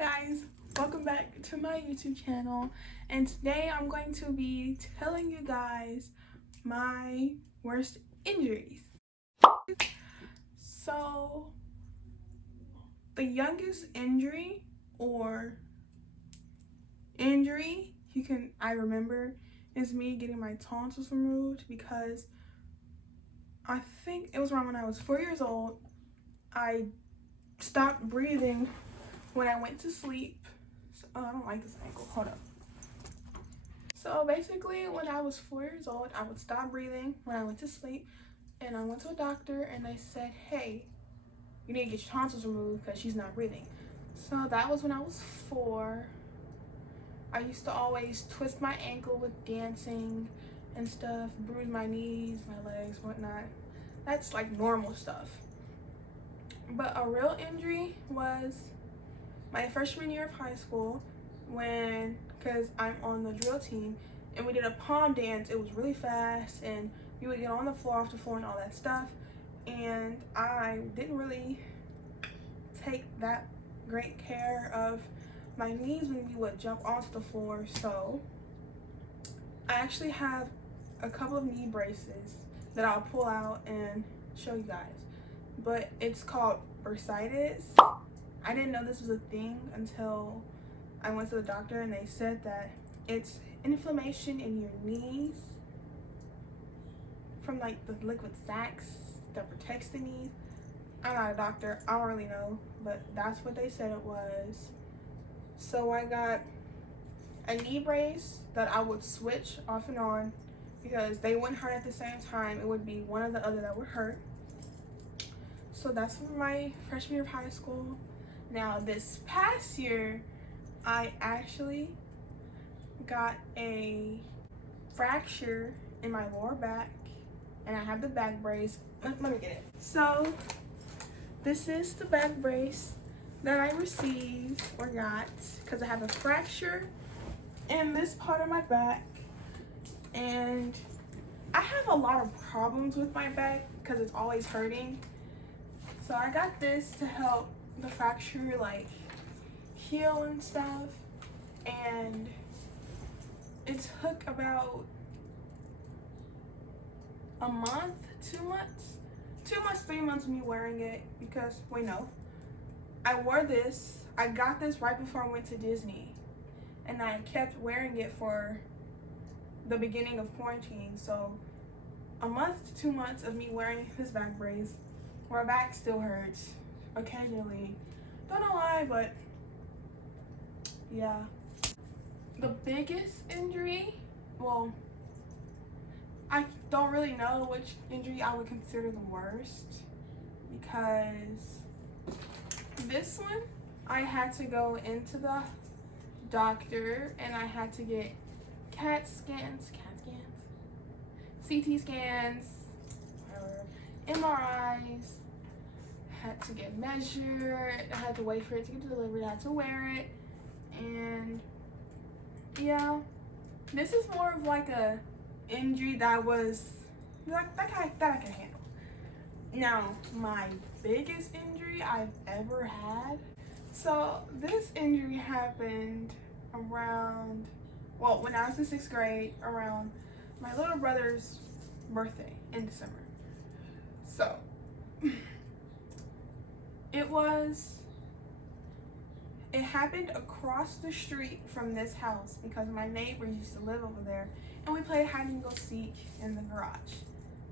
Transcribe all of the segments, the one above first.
guys, welcome back to my YouTube channel, and today I'm going to be telling you guys my worst injuries. So the youngest injury I remember is me getting my tonsils removed, because I think it was around when I was 4 years old. I stopped breathing when I went to sleep. I don't like this angle. Hold up. So basically, when I was 4 years old, I would stop breathing when I went to sleep, and I went to a doctor and they said, hey, you need to get your tonsils removed because she's not breathing. So that was when I was 4. I used to always twist my ankle with dancing and stuff, bruise my knees, my legs, whatnot. That's like normal stuff. But a real injury was my freshman year of high school, because I'm on the drill team, and we did a palm dance. It was really fast, and you would get on the floor, off the floor, and all that stuff. And I didn't really take that great care of my knees when we would jump onto the floor. So I actually have a couple of knee braces that I'll pull out and show you guys. But it's called bursitis. I didn't know this was a thing until I went to the doctor, and they said that it's inflammation in your knees from like the liquid sacs that protects the knees. I'm not a doctor, I don't really know, but that's what they said it was. So I got a knee brace that I would switch off and on because they wouldn't hurt at the same time. It would be one or the other that would hurt. So that's for my freshman year of high school. Now this past year, I actually got a fracture in my lower back, and I have the back brace. Let me get it. So this is the back brace that I received or got, because I have a fracture in this part of my back, and I have a lot of problems with my back because it's always hurting. So I got this to help the fracture like heal and stuff, and it took about a month, 2 months, 3 months of me wearing it, because wait, no, I wore this. I got this right before I went to Disney, and I kept wearing it for the beginning of quarantine. So a month to 2 months of me wearing this back brace. My back still hurts occasionally. Don't know why, but yeah. The biggest injury, well, I don't really know which injury I would consider the worst, because this one, I had to go into the doctor and I had to get CT scans, MRIs, had to get measured, I had to wait for it to get delivered, I had to wear it, and yeah, this is more of like a injury that was like that I can handle. Now, my biggest injury I've ever had, so this injury happened around, well, when I was in 6th grade, around my little brother's birthday in December. So it happened across the street from this house, because my neighbors used to live over there, and we played hide and go seek in the garage.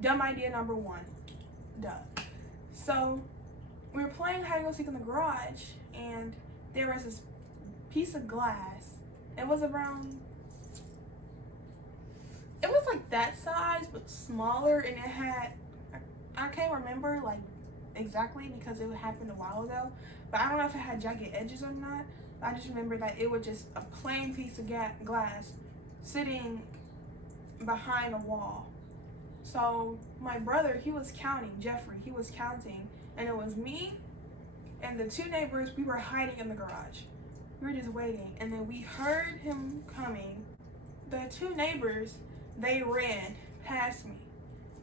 Dumb idea number 1. Duh. So we were playing hide and go seek in the garage, and there was this piece of glass. It was like that size but smaller, and it had, I can't remember like exactly because it happened a while ago, but I don't know if it had jagged edges or not. I just remember that it was just a plain piece of glass sitting behind a wall. So my brother, he was counting, Jeffrey, he was counting, and it was me and the 2 neighbors. We were hiding in the garage. We were just waiting, and then we heard him coming. The 2 neighbors, they ran past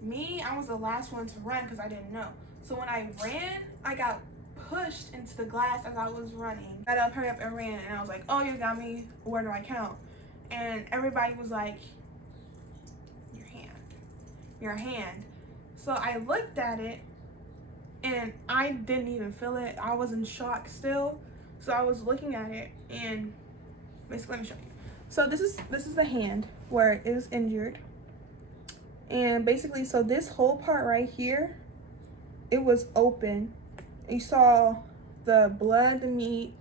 me. I was the last one to run because I didn't know. So when I ran, I got pushed into the glass as I was running. Got up, hurry up, and ran. And I was like, oh, you got me. Where do I count? And everybody was like, your hand. So I looked at it and I didn't even feel it. I was in shock still. So I was looking at it, and basically, let me show you. So this is the hand where it is injured. And basically, so this whole part right here, it was open. You saw the blood, the meat,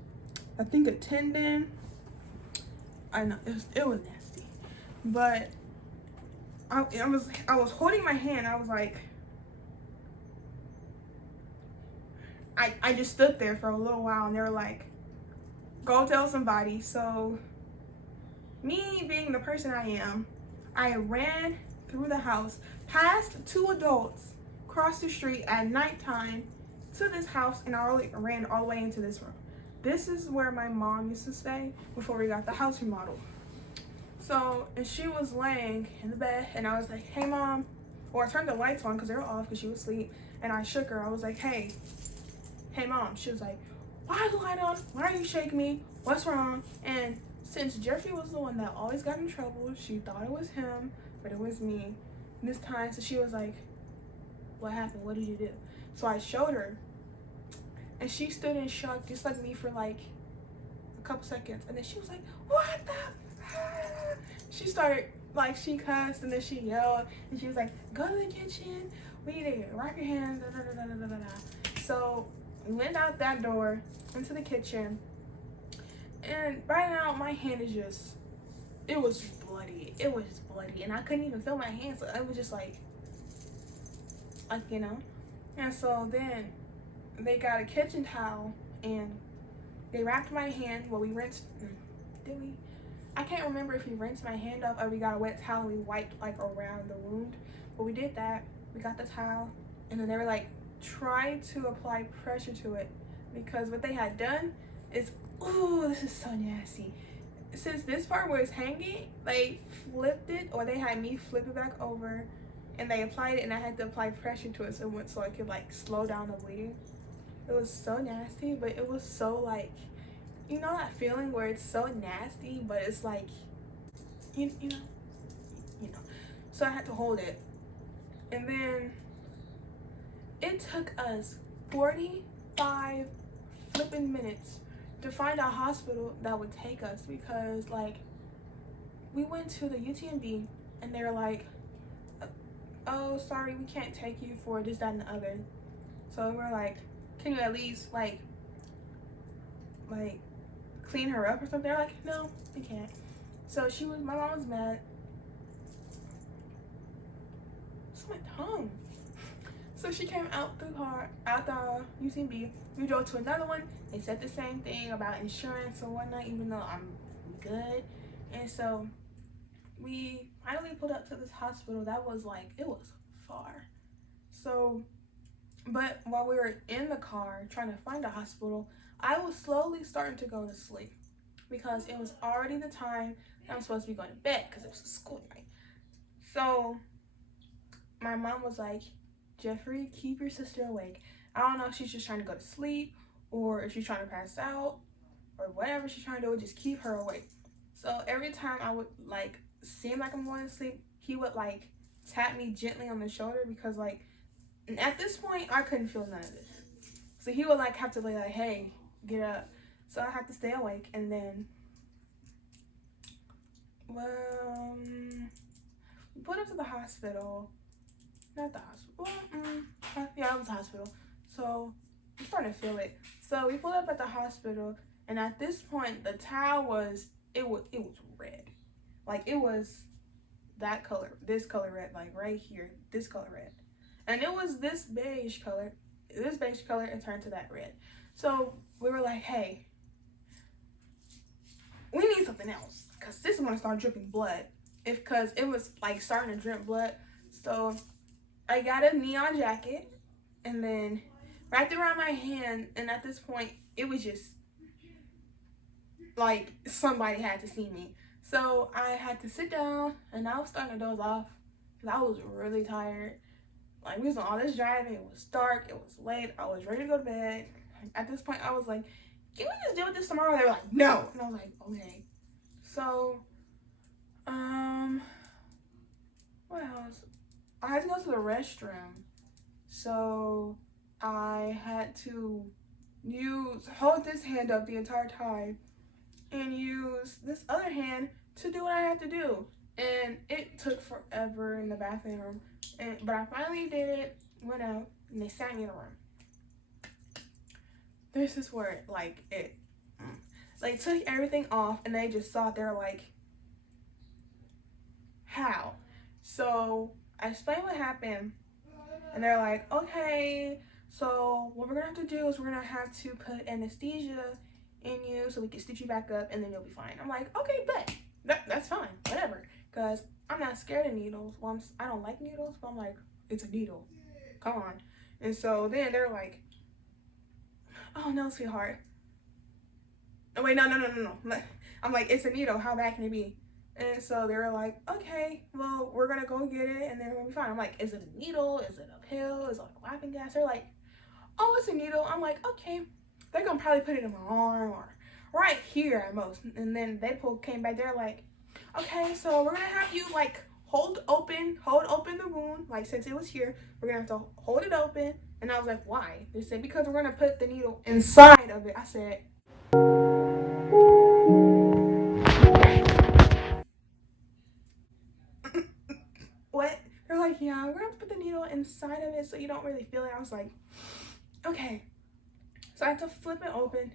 I think a tendon. I know it was nasty, but I was holding my hand. I was like, I just stood there for a little while, and they were like, go tell somebody. So me being the person I am, I ran through the house, past 2 adults, crossed the street at nighttime to this house, and I ran all the way into this room. This is where my mom used to stay before we got the house remodeled. So, and she was laying in the bed, and I was like, hey mom, or I turned the lights on because they were off because she was asleep, and I shook her. I was like, hey mom. She was like, why is the light on? Why are you shaking me? What's wrong? And since Jeffrey was the one that always got in trouble, she thought it was him, but it was me this time. So she was like, what happened? What did you do? So I showed her, and she stood in shock just like me for like a couple seconds, and then she was like, what the? She started, like, she cussed, and then she yelled, and she was like, go to the kitchen, we need to wrap your hands, da, da, da, da, da, da. So we went out that door into the kitchen, and right now my hand is just, it was bloody, and I couldn't even feel my hand, so it was just like, you know. And so then they got a kitchen towel, and they wrapped my hand. Well, we rinsed, did we? I can't remember if we rinsed my hand off or we got a wet towel and we wiped like around the wound, but we did that. We got the towel, and then they were like, try to apply pressure to it, because what they had done is, ooh, this is so nasty. Since this part was hanging, they flipped it, or they had me flip it back over, and they applied it, and I had to apply pressure to it so it could like slow down the bleeding. It was so nasty, but it was so like, you know that feeling where it's so nasty, but it's like, you know. So I had to hold it, and then it took us 45 flipping minutes to find a hospital that would take us, because like we went to the UTMB and they were like, oh, sorry, we can't take you for this, that, and the other. So we're like, can you at least like clean her up or something? They're like, no, we can't. So my mom was mad. It's my tongue. So she came out the car, out the UTMB. We drove to another one. They said the same thing about insurance and whatnot, even though I'm good. And so we finally pulled up to this hospital that was like, it was far. So, but while we were in the car trying to find a hospital, I was slowly starting to go to sleep, because it was already the time that I'm supposed to be going to bed, because it was a school night. So my mom was like, Jeffrey, keep your sister awake. I don't know if she's just trying to go to sleep, or if she's trying to pass out, or whatever she's trying to do, just keep her awake. So every time I would like seem like I'm going to sleep, he would like tap me gently on the shoulder, because like at this point I couldn't feel none of this. So he would like have to be like, hey, get up. So I had to stay awake. And then we put up to the hospital. Not the hospital. Yeah, it was the hospital. So I'm starting to feel it. So we pulled up at the hospital, and at this point the towel was red. Like it was that color, this color red, like right here, this color red. And it was this beige color. It turned to that red. So we were like, hey, we need something else, because this is gonna start dripping blood. Because it was like starting to drip blood. So I got a neon jacket and then wrapped it around my hand, and at this point it was just like somebody had to see me. So I had to sit down, and I was starting to doze off because I was really tired. Like, we was on all this driving, it was dark, it was late, I was ready to go to bed. At this point, I was like, can we just deal with this tomorrow? They were like, no. And I was like, okay. So, what else? I had to go to the restroom. So, I had to hold this hand up the entire time and use this other hand to do what I had to do. And it took forever in the bathroom. But I finally did it, went out, and they sat me in the room. This is where they took everything off and they just saw it. They're like, how? So I explained what happened and they're like, okay, so what we're gonna have to do is we're gonna have to put anesthesia in you so we can stitch you back up and then you'll be fine. I'm like, okay, bet. That's fine, whatever. Because I'm not scared of needles. Well, I don't like needles, but I'm like, it's a needle. Come on. And so then they're like, oh no, sweetheart. Oh wait, no. I'm like, it's a needle. How bad can it be? And so they were like, okay, well, we're gonna go get it and then we're gonna be fine. I'm like, is it a needle? Is it a pill? Is it like laughing gas? They're like, oh, it's a needle. I'm like, okay. They're gonna probably put it in my arm or right here at most. And then they came back. They're like, okay, so we're gonna have you like hold open the wound. Like since it was here, we're gonna have to hold it open. And I was like, why? They said, because we're gonna put the needle inside of it. I said, what? They're like, yeah, we're gonna put the needle inside of it so you don't really feel it. I was like, okay. So I had to flip it open.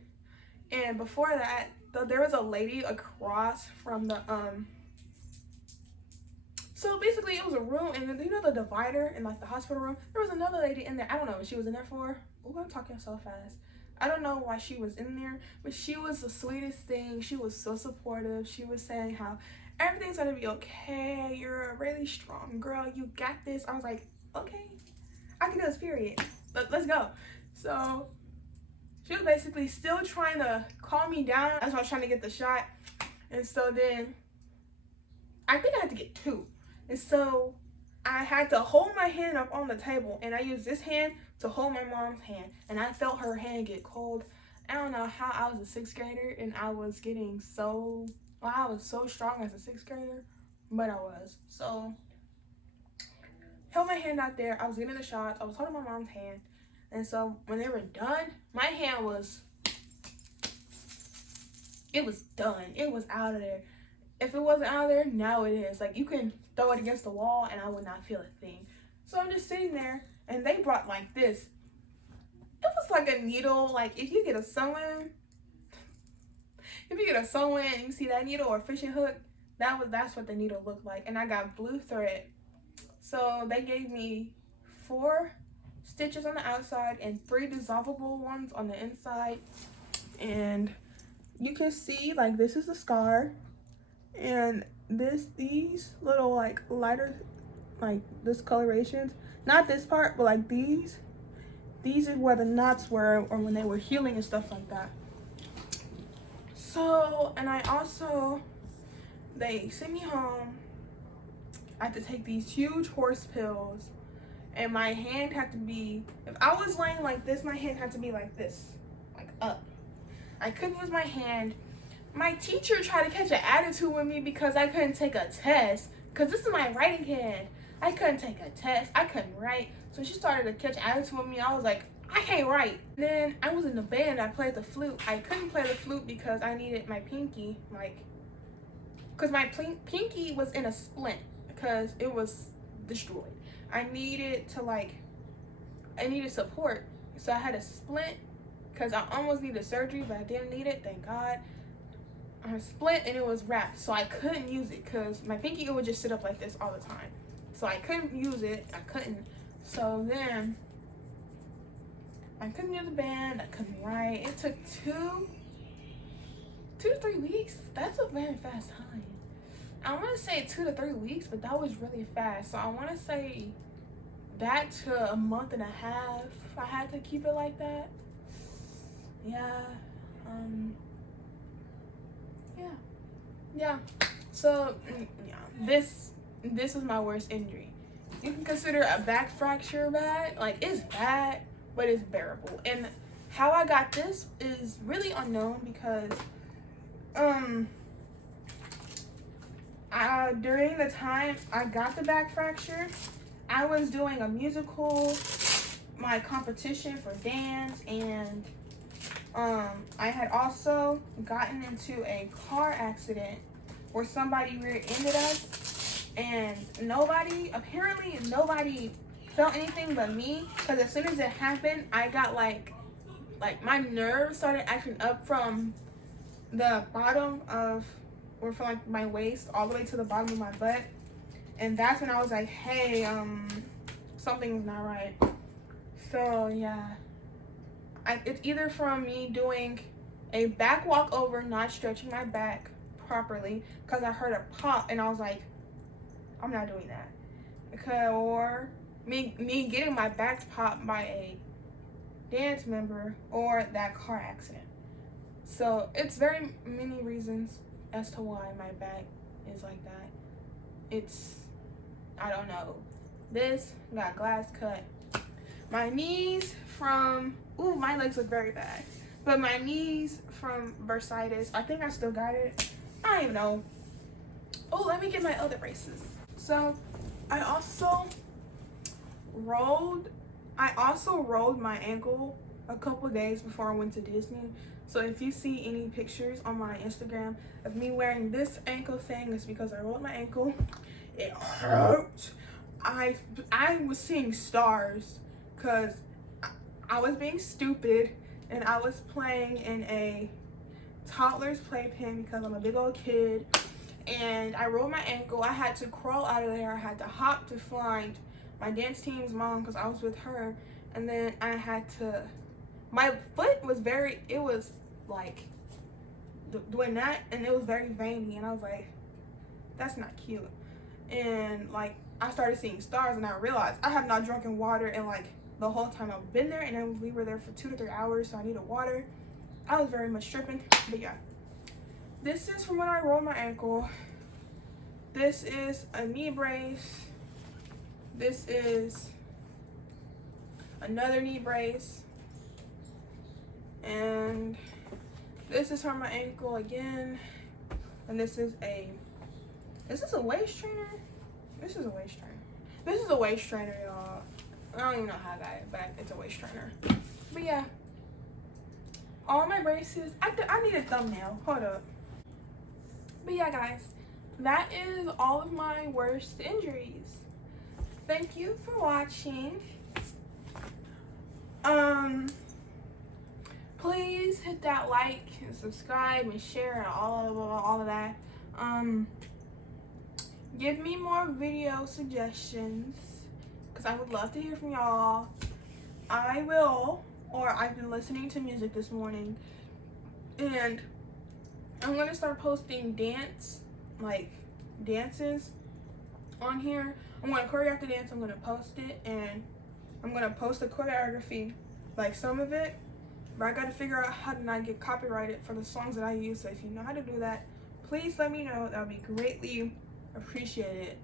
And before that, there was a lady across from the, so basically it was a room, and then, you know the divider in like the hospital room? There was another lady in there. I don't know what she was in there for. Oh, I'm talking so fast. I don't know why she was in there, but she was the sweetest thing. She was so supportive. She was saying how everything's gonna be okay. You're a really strong girl. You got this. I was like, okay, I can do this, period. Let's go. So she was basically still trying to calm me down. That's why I was trying to get the shot. And so then I think I had to get two. And so I had to hold my hand up on the table, and I used this hand to hold my mom's hand, and I felt her hand get cold. I don't know how I was a 6th grader and I was getting I was so strong as a 6th grader, but I was. So held my hand out there. I was getting the shots. I was holding my mom's hand. And so when they were done, my hand was done. It was out of there. If it wasn't out of there, now it is. Like, you can throw it against the wall and I would not feel a thing. So I'm just sitting there, and they brought like this. It was like a needle. Like, if you get a sewing and you see that needle or fishing hook, that's what the needle looked like. And I got blue thread. So they gave me 4 stitches on the outside and 3 dissolvable ones on the inside. And you can see, like, this is the scar. And these little like lighter, like discolorations, not this part, but like these are where the knots were, or when they were healing and stuff like that. So, and they sent me home. I had to take these huge horse pills, and my hand had to be, if I was laying like this, my hand had to be like this, like up. I couldn't use my hand. My teacher tried to catch an attitude with me because I couldn't take a test, because this is my writing hand. I couldn't take a test. I couldn't write. So she started to catch an attitude with me. I was like, I can't write. Then I was in the band. I played the flute. I couldn't play the flute because I needed my pinky, because my pinky was in a splint because it was destroyed. I needed support. So I had a splint because I almost needed surgery, but I didn't need it, thank God. I split and it was wrapped, so I couldn't use it because my pinky, it would just sit up like this all the time. So I couldn't use it. So then I couldn't do the band. I couldn't write. It took 2 to 3 weeks. That's a very fast time. I want to say 2 to 3 weeks, but that was really fast. So I want to say that to a month and a half. I had to keep it like that. Yeah. Yeah. So yeah, this was my worst injury. You can consider a back fracture bad. Like, it's bad, but it's bearable. And How I got this is really unknown because during the time I got the back fracture, I was doing a musical, my competition for dance, and I had also gotten into a car accident where somebody rear-ended us, and nobody felt anything but me, because as soon as it happened, I got like my nerves started acting up from the bottom of, or from like my waist all the way to the bottom of my butt, and that's when I was like, hey, something's not right. So yeah, it's either from me doing a back walk over, not stretching my back properly, because I heard a pop and I was like, I'm not doing that, or me getting my back popped by a dance member, or that car accident. So it's very many reasons as to why my back is like that. I don't know. This got glass cut. My knees from, my legs look very bad. But my knees from bursitis, I think I still got it. I don't even know. Oh, let me get my other braces. So I also rolled my ankle a couple days before I went to Disney. So if you see any pictures on my Instagram of me wearing this ankle thing, it's because I rolled my ankle. It hurt. I was seeing stars because I was being stupid, and I was playing in a toddler's playpen because I'm a big old kid, and I rolled my ankle. I had to crawl out of there. I had to hop to find my dance team's mom because I was with her, and then I had to, my foot was like doing that, and it was very veiny, and I was like, that's not cute. And like I started seeing stars, and I realized I have not drunken water in like the whole time I've been there, and then we were there for 2 to 3 hours, so I needed water. I was very much tripping. But yeah, this is from when I rolled my ankle. This is a knee brace. This is another knee brace, and this is from my ankle again. And this is a waist trainer? This is a waist trainer. This is a waist trainer, y'all. I don't even know how I got it, but it's a waist trainer. But yeah, all my braces. I need a thumbnail. Hold up. But yeah, guys, that is all of my worst injuries. Thank you for watching. Please hit that like and subscribe and share and all of that. Give me more video suggestions because I would love to hear from y'all. I've been listening to music this morning, and I'm gonna start posting dances on here. I'm gonna choreograph the dance, I'm gonna post it, and I'm gonna post the choreography, like some of it, but I gotta figure out how to not get copyrighted for the songs that I use. So if you know how to do that, please let me know. That would be greatly appreciated.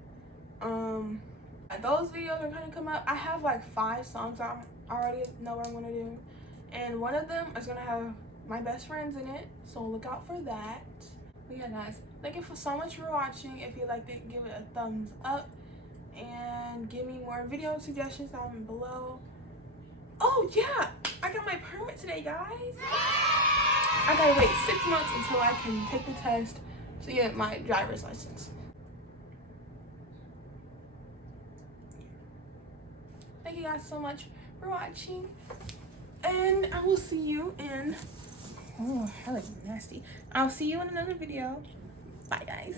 Those videos are gonna come out. I have like 5 songs I already know what I'm gonna do, and one of them is gonna have my best friends in it, so look out for that. But yeah, guys, thank you so much for watching. If you liked it, give it a thumbs up and give me more video suggestions down below. Oh yeah, I got my permit today, guys. I gotta wait 6 months until I can take the test to get my driver's license. Thank you guys so much for watching, and I will see you in, oh, I look nasty. I'll see you in another video. Bye, guys.